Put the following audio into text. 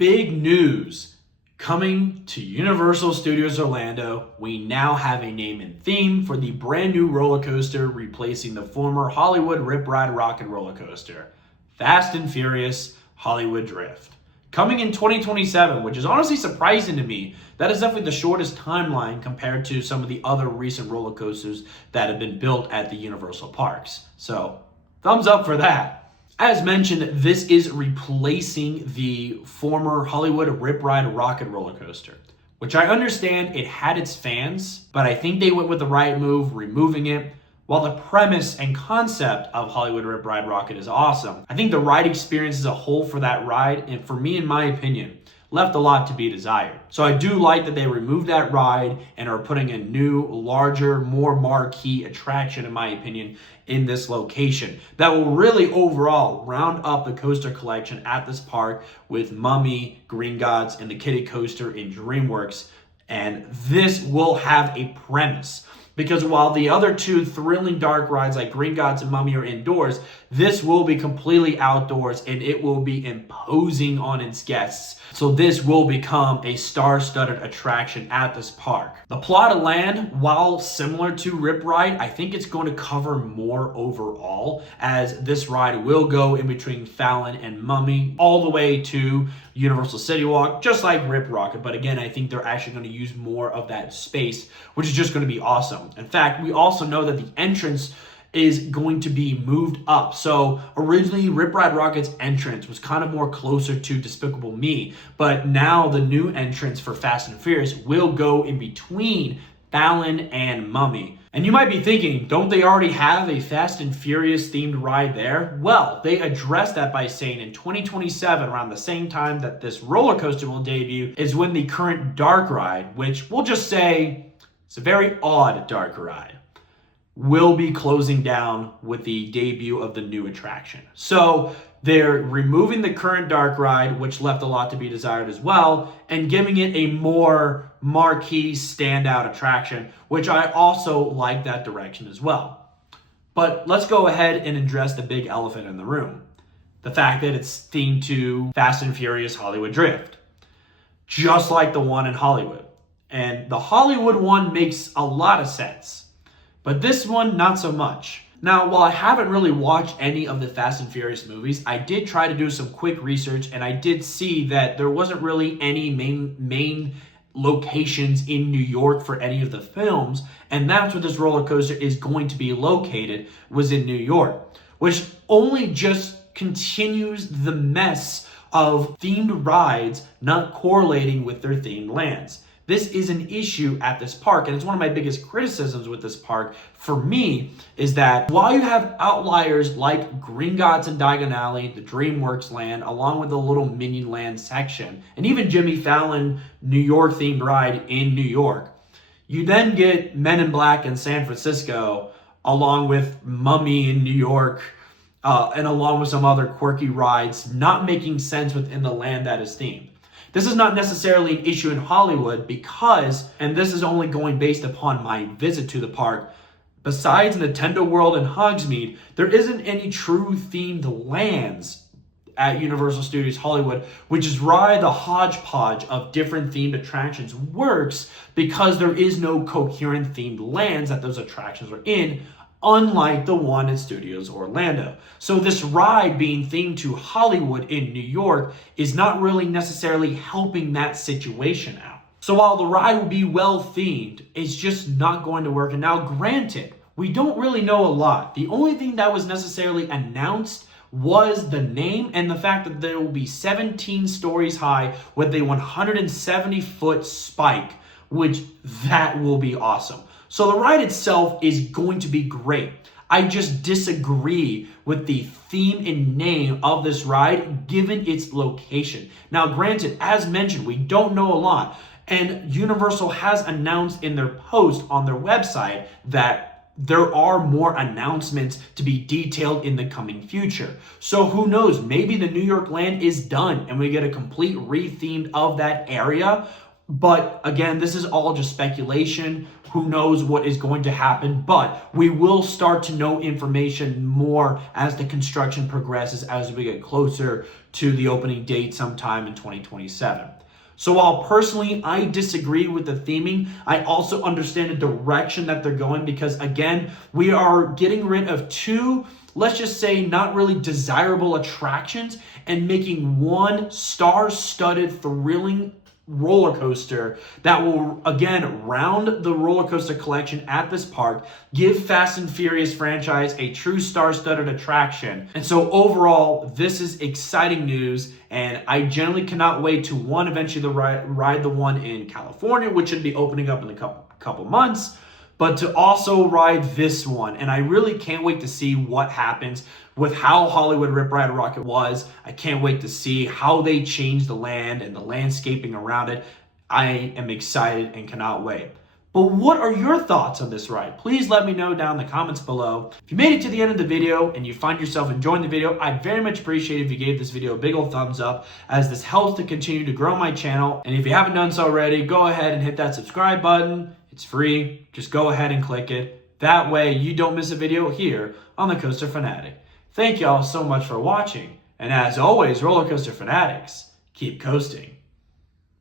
Big news coming to Universal Studios Orlando. We now have a name and theme for the brand new roller coaster replacing the former Hollywood Rip-ride Rockit roller coaster, Fast and Furious Hollywood Drift. Coming in 2027, which is honestly surprising to me. That is definitely the shortest timeline compared to some of the other recent roller coasters that have been built at the Universal parks. So, thumbs up for that. As mentioned, this is replacing the former Hollywood Rip-ride Rockit roller coaster, which I understand it had its fans, but I think they went with the right move, removing it. While the premise and concept of Hollywood Rip-ride Rockit is awesome, I think the ride experience as a whole for that ride, and for me, in my opinion, left a lot to be desired. So I do like that they removed that ride and are putting a new, larger, more marquee attraction, in my opinion, in this location that will really overall round up the coaster collection at this park with Mummy, Green Gods, and the Kiddie Coaster in DreamWorks. And this will have a premise. Because while the other two thrilling dark rides like Green Gods and Mummy are indoors, this will be completely outdoors and it will be imposing on its guests. So this will become a star-studded attraction at this park. The plot of land, while similar to Rip Ride, I think it's going to cover more overall, as this ride will go in between Fallon and Mummy all the way to Universal City Walk, just like Rip Rockit. But again, I think they're actually going to use more of that space, which is just going to be awesome. In fact, we also know that the entrance is going to be moved up. So originally Rip-ride Rockit's entrance was kind of more closer to Despicable Me, but now the new entrance for Fast and Furious will go in between Fallon and Mummy. And you might be thinking, don't they already have a Fast and Furious themed ride there? Well, they addressed that by saying in 2027, around the same time that this roller coaster will debut, is when the current dark ride, which we'll just say it's a very odd dark ride, will be closing down with the debut of the new attraction. So they're removing the current dark ride, which left a lot to be desired as well, and giving it a more marquee standout attraction, which I also like that direction as well. But let's go ahead and address the big elephant in the room. The fact that it's themed to Fast and Furious Hollywood Drift, just like the one in Hollywood. And the Hollywood one makes a lot of sense, but this one, not so much. Now, while I haven't really watched any of the Fast and Furious movies, I did try to do some quick research, and I did see that there wasn't really any main locations in New York for any of the films, and that's where this roller coaster is going to be located, was in New York, which only just continues the mess of themed rides not correlating with their themed lands. This is an issue at this park, and it's one of my biggest criticisms with this park for me, is that while you have outliers like Green Gods and Diagon Alley, the DreamWorks land, along with the little Minion Land section, and even Jimmy Fallon New York themed ride in New York, you then get Men in Black in San Francisco, along with Mummy in New York, and along with some other quirky rides not making sense within the land that is themed. This is not necessarily an issue in Hollywood because, and this is only going based upon my visit to the park, besides Nintendo World and Hogsmeade, there isn't any true themed lands at Universal Studios Hollywood, which is why the hodgepodge of different themed attractions works, because there is no coherent themed lands that those attractions are in, unlike the one at Studios Orlando. So this ride being themed to Hollywood in New York is not really necessarily helping that situation out. So while the ride will be well themed, it's just not going to work. And now granted, we don't really know a lot. The only thing that was necessarily announced was the name and the fact that there will be 17 stories high with a 170-foot spike, which that will be awesome. So the ride itself is going to be great. I just disagree with the theme and name of this ride given its location. Now granted, as mentioned, we don't know a lot, and Universal has announced in their post on their website that there are more announcements to be detailed in the coming future. So who knows, maybe the New York land is done and we get a complete rethemed of that area, But again, this is all just speculation. Who knows what is going to happen, but we will start to know information more as the construction progresses, as we get closer to the opening date sometime in 2027. So while personally I disagree with the theming, I also understand the direction that they're going, because again, we are getting rid of two, let's just say, not really desirable attractions and making one star-studded, thrilling roller coaster that will again round the roller coaster collection at this park, give Fast and Furious franchise a true star-studded attraction. And so overall, this is exciting news, and I generally cannot wait to eventually ride the one in California, which should be opening up in a couple months, but to also ride this one. And I really can't wait to see what happens with how Hollywood Rip-ride Rockit was. I can't wait to see how they change the land and the landscaping around it. I am excited and cannot wait. But what are your thoughts on this ride? Please let me know down in the comments below. If you made it to the end of the video and you find yourself enjoying the video, I'd very much appreciate it if you gave this video a big old thumbs up, as this helps to continue to grow my channel. And if you haven't done so already, go ahead and hit that subscribe button. It's free. Just go ahead and click it. That way you don't miss a video here on the Coaster Fanatic. Thank y'all so much for watching. And as always, roller coaster fanatics, keep coasting.